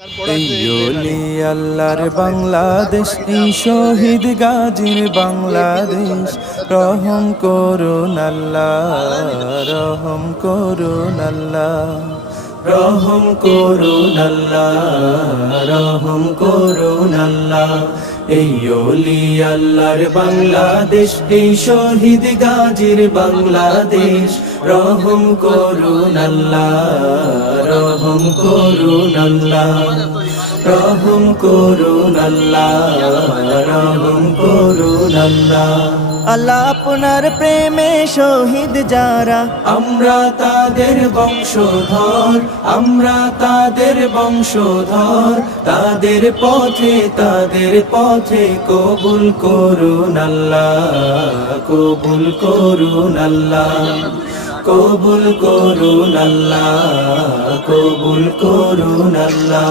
এই ওলি আল্লাহর বাংলাদেশ, এই শহীদ গাজীর বাংলাদেশ। রহম করুন আল্লাহ, রহম করুন আল্লাহ, রহম করুন আল্লাহ, রহম করুন আল্লাহ। এই ওলি আল্লাহর বাংলাদেশ, এই শহীদ গাজীর বাংলাদেশ। রহম করুন আল্লাহ, রহম করুন আল্লাহ, রহম করুন আল্লাহ, রহম করুন আল্লাহ। আল্লাহ আপনার প্রেমে শহীদ যারা, আমরা তাদের বংশধর, আমরা তাদের বংশধর। তাদের পথে কবুল করুন আল্লাহ, কবুল করুন আল্লাহ, কবুল করুন আল্লাহ, কবুল করুন আল্লাহ।